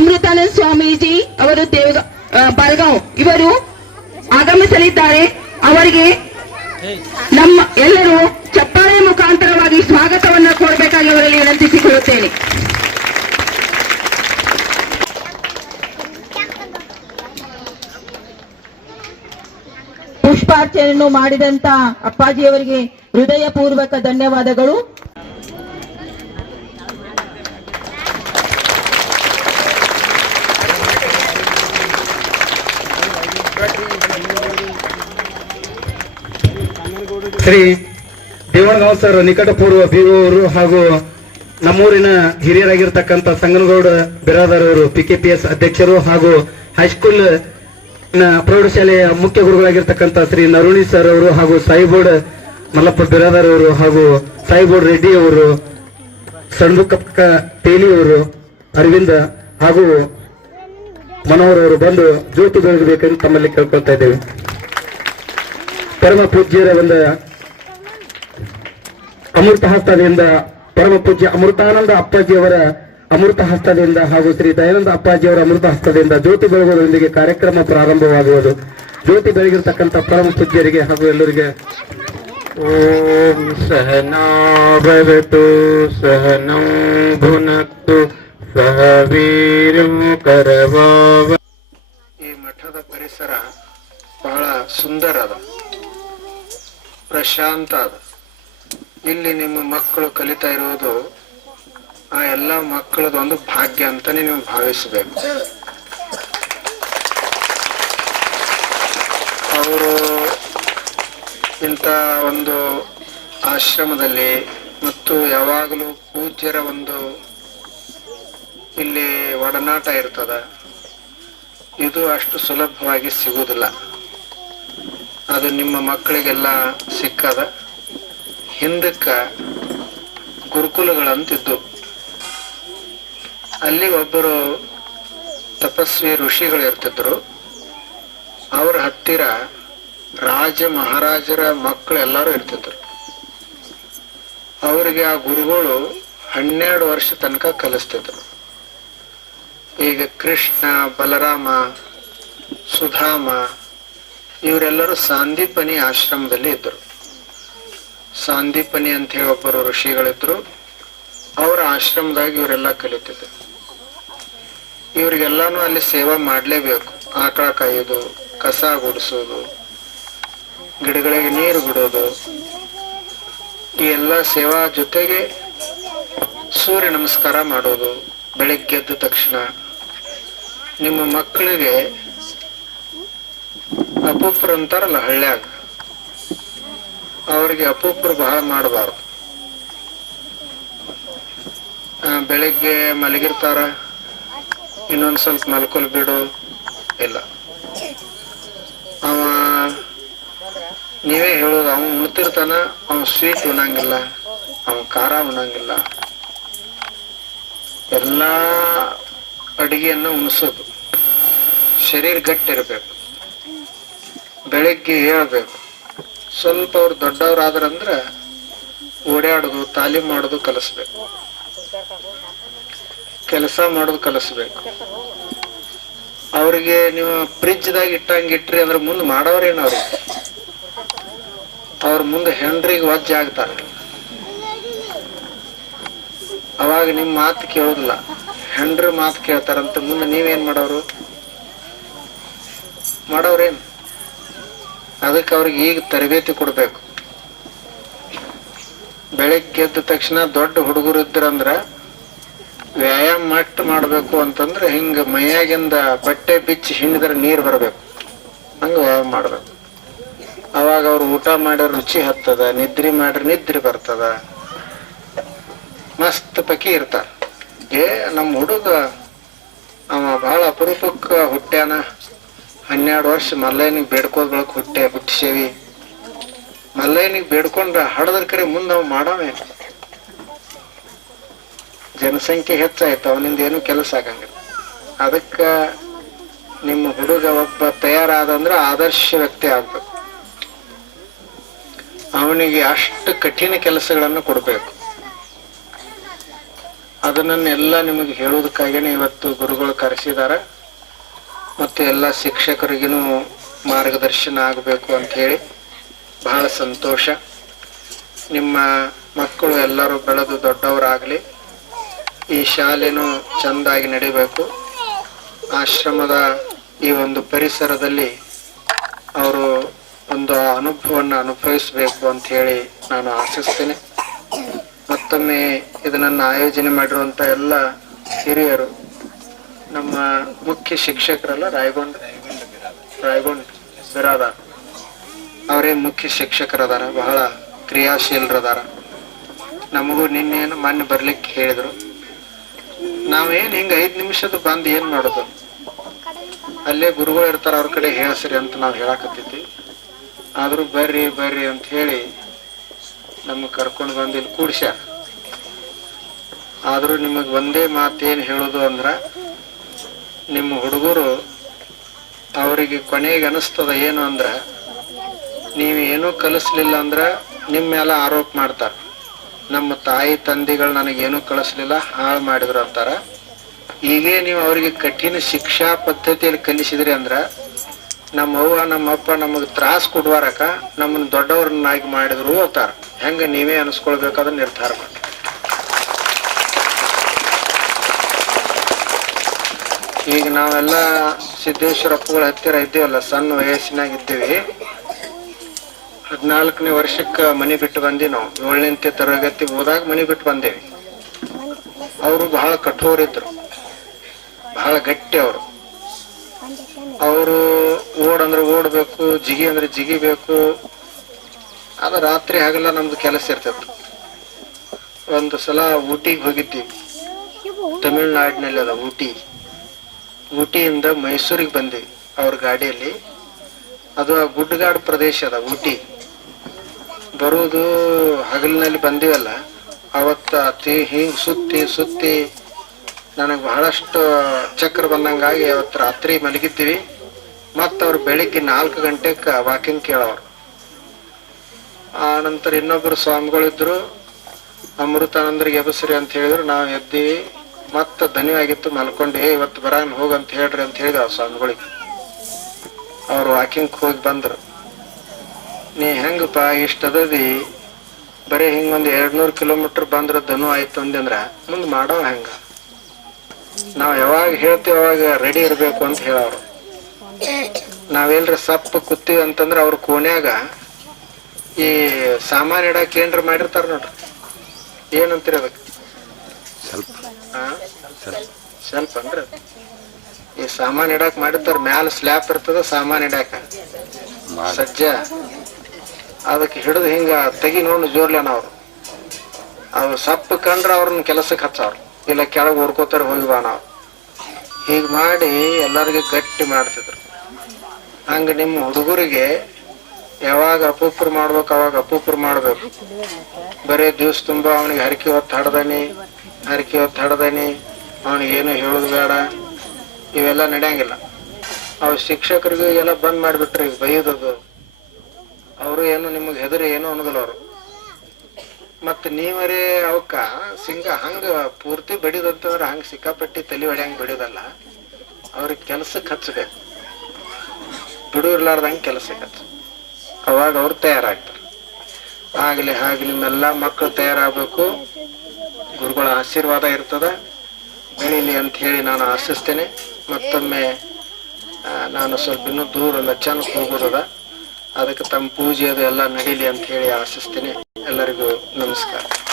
ಅಮೃತಾನಂದ ಸ್ವಾಮೀಜಿ ಅವರು ದೇವ ಬಲ್ಗಾಂವ್, ಇವರು ಆಗಮಿಸಲಿದ್ದಾರೆ. ಅವರಿಗೆ ನಮ್ಮ ಎಲ್ಲರೂ ಚಪ್ಪಾಳೆ ಮುಖಾಂತರವಾಗಿ ಸ್ವಾಗತವನ್ನ ಕೋರಬೇಕಾಗಿ ಅವರಲ್ಲಿ ವಿನಂತಿಸಿಕೊಳ್ಳುತ್ತೇನೆ. ಪುಷ್ಪಾರ್ಚನೆಯನ್ನು ಮಾಡಿದಂತ ಅಪ್ಪಾಜಿಯವರಿಗೆ ಹೃದಯಪೂರ್ವಕ ಧನ್ಯವಾದಗಳು. ಶ್ರೀ ದೇವಣಗಾಂವ್ ಸರ್ ನಿಕಟಪೂರ್ವ ಬಿಒ ಅವರು ಹಾಗೂ ನಮ್ಮೂರಿನ ಹಿರಿಯರಾಗಿರ್ತಕ್ಕಂಥ ಸಂಗನಗೌಡ ಬಿರಾದರ್ ಅವರು, ಪಿಕೆಪಿಎಸ್ ಅಧ್ಯಕ್ಷರು ಹಾಗೂ ಹೈಸ್ಕೂಲ್ ಪ್ರೌಢಶಾಲೆಯ ಮುಖ್ಯ ಗುರುಗಳಾಗಿರ್ತಕ್ಕಂಥ ಶ್ರೀ ನರುಣಿ ಸರ್ ಅವರು ಹಾಗೂ ಸಾಯಿಬೋರ್ಡ್ ಮಲ್ಲಪ್ಪ ಬಿರಾದರ್ ಅವರು ಹಾಗೂ ಸಾಯಿಬೋರ್ಡ್ ರೆಡ್ಡಿ ಅವರು ಸಣ್ಮುಖಕ್ಕ ತೇಲಿ ಅವರು, ಅರವಿಂದ ಹಾಗೂ ಮನೋಹರ್ ಅವರು ಬಂದು ಜ್ಯೋತಿ ಬೆಳಗಬೇಕೆಂದು ತಮ್ಮಲ್ಲಿ ಕೇಳ್ಕೊಳ್ತಾ ಇದ್ದೇವೆ. ಪರಮ ಪೂಜ್ಯರ ಒಂದು ಅಮೃತ ಹಸ್ತದಿಂದ ಪರಮ ಪೂಜ್ಯ ಅಮೃತಾನಂದ ಅಪ್ಪಾಜಿಯವರ ಅಮೃತ ಹಸ್ತದಿಂದ ಹಾಗೂ ಶ್ರೀ ದಯಾನಂದ ಅಪ್ಪಾಜಿಯವರ ಅಮೃತ ಹಸ್ತದಿಂದ ಜ್ಯೋತಿ ಬೆಳಗುವುದರೊಂದಿಗೆ ಕಾರ್ಯಕ್ರಮ ಪ್ರಾರಂಭವಾಗುವುದು. ಜ್ಯೋತಿ ಬೆಳಗಿರತಕ್ಕಂಥ ಪರಮ ಪೂಜ್ಯರಿಗೆ ಹಾಗೂ ಎಲ್ಲರಿಗೆ ಓಂ ಸಹನಾಭವತು ಸಹನಂ ಭುನಕ್ತು ಸಹ ವೀರಂ ಕರವಾವ ಈ ಮಠದ ಪರಿಸರ ಬಹಳ ಸುಂದರ ಅದ. ಪ್ರಶಾಂತ ಅದ. ಇಲ್ಲಿ ನಿಮ್ಮ ಮಕ್ಕಳು ಕಲಿತಾ ಇರುವುದು ಆ ಎಲ್ಲ ಮಕ್ಕಳದೊಂದು ಭಾಗ್ಯ ಅಂತಾನೆ ನೀವು ಭಾವಿಸಬೇಕು. ಅವರು ಇಂಥ ಒಂದು ಆಶ್ರಮದಲ್ಲಿ ಮತ್ತು ಯಾವಾಗಲೂ ಪೂಜ್ಯರ ಒಂದು ಇಲ್ಲಿ ಒಡನಾಟ ಇರ್ತದ. ಇದು ಅಷ್ಟು ಸುಲಭವಾಗಿ ಸಿಗುವುದಿಲ್ಲ. ಅದು ನಿಮ್ಮ ಮಕ್ಕಳಿಗೆಲ್ಲ ಸಿಕ್ಕದ. ಹಿಂದಕ್ಕ ಗುರುಕುಲಗಳಂತಿದ್ದು. ಅಲ್ಲಿ ಒಬ್ಬರು ತಪಸ್ವಿ ಋಷಿಗಳು ಇರ್ತಿದ್ರು ಅವ್ರ ಹತ್ತಿರ ರಾಜ ಮಹಾರಾಜರ ಮಕ್ಕಳು ಎಲ್ಲರೂ ಇರ್ತಿದ್ರು. ಅವರಿಗೆ ಆ ಗುರುಗಳು ಹನ್ನೆರಡು ವರ್ಷ ತನಕ ಕಲಿಸ್ತಿದ್ರು. ಈಗ ಕೃಷ್ಣ, ಬಲರಾಮ, ಸುಧಾಮ, ಇವರೆಲ್ಲರೂ ಸಾಂದೀಪನಿ ಆಶ್ರಮದಲ್ಲಿ ಇದ್ದರು. ಸಾಂದೀಪನಿ ಅಂತ ಹೇಳಿ ಒಬ್ಬರು ಋಷಿಗಳಿದ್ರು. ಅವರ ಆಶ್ರಮದಾಗ ಇವರೆಲ್ಲ ಕಲಿತಿದ್ರು. ಇವ್ರಿಗೆಲ್ಲಾನು ಅಲ್ಲಿ ಸೇವಾ ಮಾಡಲೇಬೇಕು. ಆಕಳ ಕಾಯೋದು, ಕಸ ಗುಡಿಸೋದು, ಗಿಡಗಳಿಗೆ ನೀರು ಬಿಡೋದು. ಈ ಎಲ್ಲ ಸೇವಾ ಜೊತೆಗೆ ಸೂರ್ಯ ನಮಸ್ಕಾರ ಮಾಡೋದು ಬೆಳಗ್ಗೆ ಎದ್ದ ತಕ್ಷಣ. ನಿಮ್ಮ ಮಕ್ಕಳಿಗೆ ಅಪುಪ್ರ ಅಂತಾರಲ್ಲ ಹಳ್ಳ್ಯಾಗ. ಅವ್ರಿಗೆ ಅಪೂಪ್ರು ಬಹಳ ಮಾಡಬಾರ್ದು. ಬೆಳಿಗ್ಗೆ ಮಲಗಿರ್ತಾರ, ಇನ್ನೊಂದ್ ಸ್ವಲ್ಪ ಮಲ್ಕೊಲ್ ಬಿಡು, ಇಲ್ಲ. ಅವ ನೀವೇ ಹೇಳೋದು, ಅವನು ಉಣ್ತಿರ್ತಾನ ಅವ್ ಸ್ವೀಟ್ ಉಣಂಗಿಲ್ಲ ಅವ ಖಾರ ಉಣಂಗಿಲ್ಲ. ಎಲ್ಲಾ ಅಡಿಗೆಯನ್ನ ಉಣಿಸೋದು. ಶರೀರ ಗಟ್ಟಿರ್ಬೇಕು. ಬೆಳಿಗ್ಗೆ ಹೇಳ್ಬೇಕು. ಸ್ವಲ್ಪ ಅವ್ರು ದೊಡ್ಡವ್ರಾದ್ರಂದ್ರ ಓಡಾಡೋದು ತಾಲೀಮ್ ಮಾಡೋದು ಕಲಿಸ್ಬೇಕು. ಕೆಲಸ ಮಾಡೋದು ಕಲಿಸ್ಬೇಕು. ಅವ್ರಿಗೆ ನೀವು ಫ್ರಿಜ್ದಾಗ ಇಟ್ಟಂಗೆ ಇಟ್ರಿ ಅಂದ್ರೆ ಮುಂದೆ ಮಾಡೋರೇನು ಅವ್ರಿಗೆ ಅವ್ರ ಮುಂದೆ ಹೆಂಡ್ರಿಗೆ ವಜ್ಜೆ ಆಗ್ತಾರೆ. ಅವಾಗ ನಿಮ್ಮ ಮಾತು ಕೇಳೋದಿಲ್ಲ. ಹೆಂಡ್ರ ಮಾತು ಕೇಳ್ತಾರಂತ ಮುಂದೆ ನೀವೇನ್ ಮಾಡೋರು? ಮಾಡೋರೇನ್? ಅದಕ್ಕೆ ಅವ್ರಿಗೆ ಈಗ ತರಬೇತಿ ಕೊಡಬೇಕು. ಬೆಳಗ್ಗೆ ಎದ್ದ ತಕ್ಷಣ ದೊಡ್ಡ ಹುಡುಗರು ಇದ್ರಂದ್ರ ವ್ಯಾಯಾಮ ಮಟ್ಟ ಮಾಡ್ಬೇಕು ಅಂತಂದ್ರೆ ಹಿಂಗ ಮೈಯಾಗಿಂದ ಬಟ್ಟೆ ಬಿಚ್ಚಿ ಹಿಂಡಿದ್ರೆ ನೀರು ಬರಬೇಕು. ಹಂಗ ವ್ಯಾಯಾಮ ಮಾಡ್ಬೇಕು. ಅವಾಗ ಅವ್ರು ಊಟ ಮಾಡ್ರ ರುಚಿ ಹತ್ತದ, ನಿದ್ರಿ ಮಾಡಿರಿ ನಿದ್ರಿ ಬರ್ತದ. ಮಸ್ತ್ ಪಕಿ ಇರ್ತಾರ. ಏ ನಮ್ಮ ಹುಡುಗ, ಅವ ಬಹಳ ಅಪರೂಪಕ್ಕೆ ಹುಟ್ಟ್ಯಾನ. ಹನ್ನೆರಡು ವರ್ಷ ಮಲ್ಲಯ್ಯನಿಗೆ ಬೇಡ್ಕೋದ್ ಬೆಳಕ್ ಹುಟ್ಟೆ ಹುಟ್ಟಿಸೇವಿ ಮಲ್ಲಯ್ಯನಿಗೆ ಬೇಡ್ಕೊಂಡ್ರ ಹಡದ್ರ ಕರೆ ಮುಂದೆ ಅವ್ ಮಾಡವೇ ಜನಸಂಖ್ಯೆ ಹೆಚ್ಚಾಯ್ತು, ಅವನಿಂದ ಏನು ಕೆಲಸ ಆಗಂಗಿಲ್ಲ. ಅದಕ್ಕ ನಿಮ್ಮ ಹುಡುಗ ಒಬ್ಬ ತಯಾರಾದಂದ್ರೆ ಆದರ್ಶ ವ್ಯಕ್ತಿ ಆಗ್ಬೇಕು. ಅವನಿಗೆ ಅಷ್ಟು ಕಠಿಣ ಕೆಲಸಗಳನ್ನು ಕೊಡಬೇಕು. ಅದನ್ನೆಲ್ಲ ನಿಮಗೆ ಹೇಳೋದಕ್ಕಾಗಿನೇ ಇವತ್ತು ಗುರುಗಳು ಕರೆಸಿದ್ದಾರೆ. ಮತ್ತು ಎಲ್ಲ ಶಿಕ್ಷಕರಿಗೂ ಮಾರ್ಗದರ್ಶನ ಆಗಬೇಕು ಅಂತ ಹೇಳಿ ಬಹಳ ಸಂತೋಷ. ನಿಮ್ಮ ಮಕ್ಕಳು ಎಲ್ಲರೂ ಬೆಳೆದು ದೊಡ್ಡವರಾಗಲಿ. ಈ ಶಾಲೆನೂ ಚೆಂದಾಗಿ ನಡಿಬೇಕು. ಆಶ್ರಮದ ಈ ಒಂದು ಪರಿಸರದಲ್ಲಿ ಅವರು ಒಂದು ಅನುಭವವನ್ನು ಅನುಭವಿಸಬೇಕು ಹೇಳಿ ನಾನು ಆಶಿಸ್ತೇನೆ. ಮತ್ತೊಮ್ಮೆ ಇದನ್ನು ಆಯೋಜನೆ ಮಾಡಿರುವಂಥ ಎಲ್ಲ ಹಿರಿಯರು ನಮ್ಮ ಮುಖ್ಯ ಶಿಕ್ಷಕರಲ್ಲ ರಾಯಗೊಂಡ್ ರಾಯಗೊಂಡ್ ಬಿರಾದಾರ್ ಅವರೇ ಮುಖ್ಯ ಶಿಕ್ಷಕರದಾರ, ಬಹಳ ಕ್ರಿಯಾಶೀಲರದಾರ. ನಮಗೂ ನಿನ್ನೇನು ಮೊನ್ನೆ ಬರ್ಲಿಕ್ಕೆ ಹೇಳಿದ್ರು. ನಾವೇನ್ ಹಿಂಗ ಐದು ನಿಮಿಷದ ಬಂದು ಏನ್ ಮಾಡೋದು? ಅಲ್ಲೇ ಗುರುಗಳು ಇರ್ತಾರ, ಅವ್ರ ಕಡೆ ಹೇಳ್ಸ್ರಿ ಅಂತ ನಾವು ಹೇಳಕತ್ತೈತಿ ಆದ್ರೂ ಬರ್ರಿ ಬರ್ರಿ ಅಂತ ಹೇಳಿ ನಮ್ಗೆ ಕರ್ಕೊಂಡು ಬಂದು ಇಲ್ಲಿ ಕೂಡ್ಸ್ಯಾರ. ಆದ್ರೂ ನಿಮಗೆ ಒಂದೇ ಮಾತೇನು ಹೇಳೋದು ಅಂದ್ರ ನಿಮ್ಮ ಹುಡುಗರು ಅವರಿಗೆ ಕೊನೆಗೆ ಅನಿಸ್ತದ ಏನು ಅಂದ್ರ, ನೀವು ಏನೂ ಕಲಿಸ್ಲಿಲ್ಲ ಅಂದ್ರ ನಿಮ್ಮ ಮೇಲೆ ಆರೋಪ ಮಾಡ್ತಾರೆ. ನಮ್ಮ ತಾಯಿ ತಂದೆಗಳು ನನಗೇನು ಕಳಿಸ್ಲಿಲ್ಲ ಹಾಳು ಮಾಡಿದ್ರು ಅಂತಾರೆ. ಈಗೇ ನೀವು ಅವರಿಗೆ ಕಠಿಣ ಶಿಕ್ಷಾ ಪದ್ಧತಿಯಲ್ಲಿ ಕಲಿಸಿದ್ರಿ ಅಂದ್ರ, ನಮ್ಮ ಅವ್ವ, ನಮ್ಮ ಅಪ್ಪ ನಮಗೆ ತ್ರಾಸ ಕೊಡುವಾರಕ ನಮ್ಮನ್ನ ದೊಡ್ಡವ್ರನ್ನಾಗಿ ಮಾಡಿದ್ರು ಅಂತಾರೆ. ಹೆಂಗೆ ನೀವೇ ಅನಿಸ್ಕೊಳ್ಬೇಕಾದ್ರೆ ನಿರ್ಧಾರ ಮಾಡಿ ಈಗ ನಾವೆಲ್ಲ ಸಿದ್ದೇಶ್ವರ ಅಪ್ಪಗಳ ಹತ್ತಿರ ಇದ್ದೀವಲ್ಲ, ಸಣ್ಣ ವಯಸ್ಸಿನಾಗ ಇದ್ದೀವಿ. ಹದಿನಾಲ್ಕನೇ ವರ್ಷಕ್ಕೆ ಮನೆ ಬಿಟ್ಟು ಬಂದಿ ನಾವು. ಏಳನೇ ತರಗತಿ ಹೋದಾಗ ಮನೆ ಬಿಟ್ಟು ಬಂದೇವಿ. ಅವರು ಬಹಳ ಕಠೋರಿದ್ರು ಬಹಳ ಗಟ್ಟಿ ಅವರು. ಅವರು ಓಡ್ ಅಂದ್ರೆ ಓಡ್ಬೇಕು, ಜಿಗಿ ಅಂದ್ರೆ ಜಿಗಿಬೇಕು. ಅದು ರಾತ್ರಿ ಹಗಲ ನಮ್ದು ಕೆಲಸ ಇರ್ತಿತ್ತು ಒಂದು ಸಲ ಊಟಿಗೆ ಹೋಗಿದ್ದೀವಿ. ತಮಿಳ್ನಾಡಿನಲ್ಲಿ ಅದ ಊಟಿ. ಊಟಿಯಿಂದ ಮೈಸೂರಿಗೆ ಬಂದ್ವಿ ಅವ್ರ ಗಾಡಿಯಲ್ಲಿ. ಅದು ಆ ಗುಡ್ಡಗಾಡು ಪ್ರದೇಶ ಅದ, ಊಟಿ. ಬರೋದು ಹಗಲಿನಲ್ಲಿ ಬಂದಿವಲ್ಲ, ಅವತ್ತ ಅತಿ ಹಿಂಗೆ ಸುತ್ತಿ ಸುತ್ತಿ, ನನಗೆ ಬಹಳಷ್ಟು ಚಕ್ರ ಬಂದಂಗಾಗಿ ಅವತ್ತು ರಾತ್ರಿ ಮಲಗಿದ್ದೀವಿ. ಮತ್ತು ಅವ್ರು ಬೆಳಿಗ್ಗೆ ನಾಲ್ಕು ಗಂಟೆಗೆ ವಾಕಿಂಗ್ ಕೇಳೋರು. ಆ ನಂತರ ಇನ್ನೊಬ್ಬರು ಸ್ವಾಮಿಗಳಿದ್ರು, ಅಮೃತಾನಂದರಿಗೆ ಎಬಸ್ರಿ ಅಂತ ಹೇಳಿದ್ರು, ನಾವು ಎದ್ದೀವಿ. ಮತ್ತೆ ದನಿಯಾಗಿತ್ತು ಮಲ್ಕೊಂಡು, ಏ, ಇವತ್ತು ಬರಾನ್ ಹೋಗಂತ ಹೇಳ್ರಿ ಅಂತ ಹೇಳಿದ ಸ್ವಾಮಿಗಳಿಗೆ. ಅವ್ರು ವಾಕಿಂಗ್ ಹೋಗಿ ಬಂದ್ರು. ನೀ ಹೆಂಗಪ್ಪ, ಇಷ್ಟ ಅದದಿ? ಬರೀ ಹಿಂಗೊಂದು ಎರಡ್ ನೂರ್ ಕಿಲೋಮೀಟರ್ ಬಂದ್ರ ದನು ಆಯ್ತು ಅಂದ್ರ ಮುಂದ್ ಮಾಡೋ ಹೆಂಗ? ನಾವ್ ಯಾವಾಗ ಹೇಳ್ತೀವಿ ಅವಾಗ ರೆಡಿ ಇರ್ಬೇಕು ಅಂತ ಹೇಳವ್ರು. ನಾವೆಲ್ರ ಸಪ್ಪ ಕೂತೀವಿ ಅಂತಂದ್ರ ಅವ್ರ ಕೋಣ್ಯಾಗ ಈ ಸಾಮಾನ್ ಇಡಾಕ್ ಏನ್ರ ಮಾಡಿರ್ತಾರ ನೋಡ್ರಿ. ಏನಂತೀರ ಅದಕ್ಕೆ? ಆ? ಸ್ವಲ್ಪ ಅಂದ್ರೆ ಈ ಸಾಮಾನ್ ಇಡಾಕ್ ಮಾಡಿರ್ತಾರ ಮ್ಯಾಲ ಸ್ಲ್ಯಾಪ್ ಇರ್ತದ ಸಾಮಾನ್ ಇಡಾಕ. ಸಜ್ಜ. ಅದಕ್ಕೆ ಹಿಡಿದು ಹಿಂಗ ತೆಗಿ ನೋಡಿ ಜೋರ್ಲೇನ ಅವ್ರು ಅವ್ರು ಸಪ್ಪ ಕಂಡ್ರ ಅವ್ರನ್ನ ಕೆಲಸಕ್ಕೆ ಹಚ್ಚವ್ರು. ಇಲ್ಲ ಕೆಳಗೆ ಓಡ್ಕೋತಾರ ಹೋಗಿ ಬಾ ನಾವು. ಹೀಗೆ ಮಾಡಿ ಎಲ್ಲರಿಗೆ ಗಟ್ಟಿ ಮಾಡ್ತಿದ್ರು. ಹಂಗೆ ನಿಮ್ಮ ಹುಡುಗರಿಗೆ ಯಾವಾಗ ಅಪೂಪರ್ ಮಾಡ್ಬೇಕು, ಅವಾಗ ಅಪೂಪರ್ ಮಾಡ್ಬೇಕು. ಬರೀ ದಿವಸ ತುಂಬಾ ಅವನಿಗೆ ಹರಕೆ ಹೊತ್ತು ಹಡ್ದಾನಿ, ಹರಕೆ ಹೊತ್ತು ಅವನಿಗೆ ಏನು ಹೇಳೋದು ಬೇಡ. ಇವೆಲ್ಲ ನಡೆಯಂಗಿಲ್ಲ. ಅವ್ರ ಶಿಕ್ಷಕರಿಗೆ ಎಲ್ಲ ಬಂದ್ ಮಾಡಿಬಿಟ್ರಿ ಬೈಯೋದದು ಅವರು. ಏನು ನಿಮಗೆ ಹೆದರಿ ಏನು ಅನ್ನೋದಿಲ್ಲ ಅವರು. ಮತ್ತೆ ನೀವರೇ ಅವಕ್ಕ ಸಿಂಗ ಹಂಗ ಪೂರ್ತಿ ಬಡಿದಂತಂದ್ರೆ ಹಂಗ ಸಿಕ್ಕಾಪಟ್ಟಿ ತಲೆ ಹೊಡ್ಯಂಗ್ ಬಿಡೋದಲ್ಲ ಅವ್ರಿಗೆ ಕೆಲ್ಸಕ್ಕೆ ಹಚ್ಚಬೇಕು ಬಿಡು ಇರ್ಲಾರ್ದಂಗೆ ಕೆಲಸಕ್ಕೆ ಹಚ್ಚ. ಅವಾಗ ಅವ್ರು ತಯಾರಾಗ್ತಾರೆ. ಆಗಲಿ ಹಾಗೆ ನಿಮ್ಮೆಲ್ಲ ಮಕ್ಕಳು ತಯಾರಾಗಬೇಕು. ಗುರುಗಳ ಆಶೀರ್ವಾದ ಇರ್ತದ. ಬೆಳೀಲಿ ಅಂತ ಹೇಳಿ ನಾನು ಆಶಿಸ್ತೇನೆ. ಮತ್ತೊಮ್ಮೆ ನಾನು ಸ್ವಲ್ಪ ಇನ್ನೂ ದೂರ ಲಚ್ಚನಕ್ಕೆ ಹೋಗೋದದ. ಅದಕ್ಕೆ ತಮ್ಮ ಪೂಜೆ ಅದು ಎಲ್ಲ ನಡೀಲಿ ಅಂತ ಹೇಳಿ ಆಶಿಸ್ತೇನೆ. ಎಲ್ಲರಿಗೂ ನಮಸ್ಕಾರ.